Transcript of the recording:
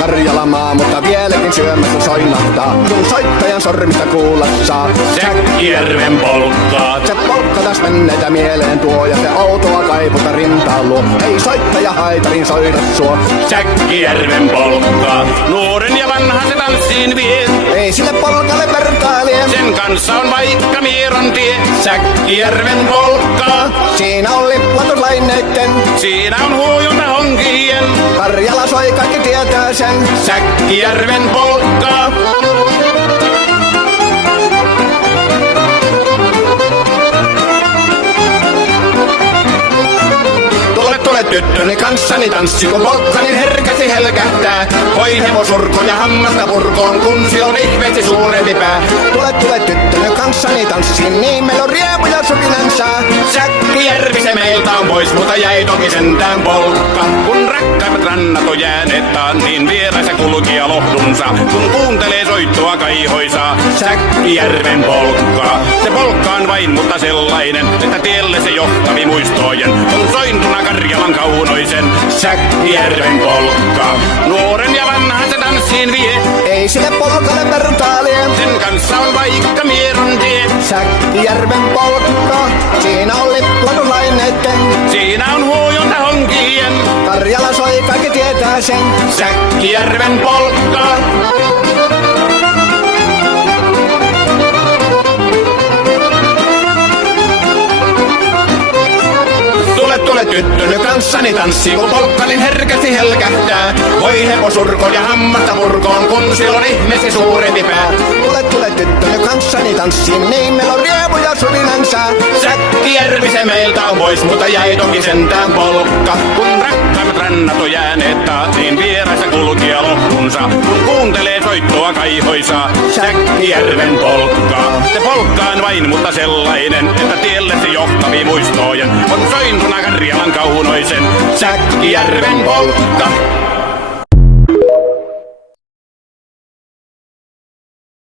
Karjalamaa, mutta vieläkin syömässä soinahtaa. Kun soittajan sormista kuulla saa Säkkijärven polkkaa. se polkka taas menneitä mieleen tuo ja se outoa kaiputa rintaan luo. Ei soittaja haitarin soida suo. Säkkijärven polkkaa. Nuoren ja vanhan se tanssiin vie. Ei sille polkalle vertailie. Sen kanssa on vaikka Mieron tie. Säkkijärven polkkaa. Siinä on liplatuslaineitten. Siinä on huojunta honkien. Karjala soi, kaikki tietää sen. Säkkijärven polkkaa. Tule tyttöni kanssani tanssi, kun polkkani herkästi helkähtää. Oi hevosurko ja hammasta purkoon, kun silloin ihmeesti suurempi pää. Tule tyttöni kanssani tanssiin, niin meillä on riemu ja supinansa. Säkkijärvi se meiltä on pois, mutta jäi toki sentään polkka. Kun rakkaimmat rannat on jääneet taan, niin vieraisa kulkija lohdunsa. Kun kuuntelee soittoa kaihoisaa, Säkkijärven polkkaa. Se polkka on vain, mutta sellainen, että tielle se johtavi muistojen. On sointuna Karjalan kaunoisen, Säkkijärven polkkaa. Nuoren ja vanhan se tanssiin vie. Ei sille polkalle vertailie. Sen kanssa on vaikka Mieron tie. Säkkijärven polkka, siinä on liplatuslaineitten. Siinä on huojunta honkien. Karjala soi, kaikki tietää sen. Säkkijärven polkkaa. Tule tyttöni kanssani tanssi, kun polkkani herkästi helkähtää. Voi hevosurko ja hammasta purkoon, kun silloin ihmeesti suurempi pää. Tule tyttöni kanssani tanssiin, niin meillä on riemu ja suvinansa. Säkkijärvi se meiltä on pois, mutta jäi toki sentään polkka. Kun rakkaimmat rannat on jääneet taas, niin vieraisa kulkija lohdunsa. Kun kuuntelee soittoa kaihoisaa, Säkkijärven polkkaa. Se polkka on vain, mutta sellainen, että tielle se johtavi muistojen. On sointuna Karjalan kaunoisen, Säkkijärven polkka.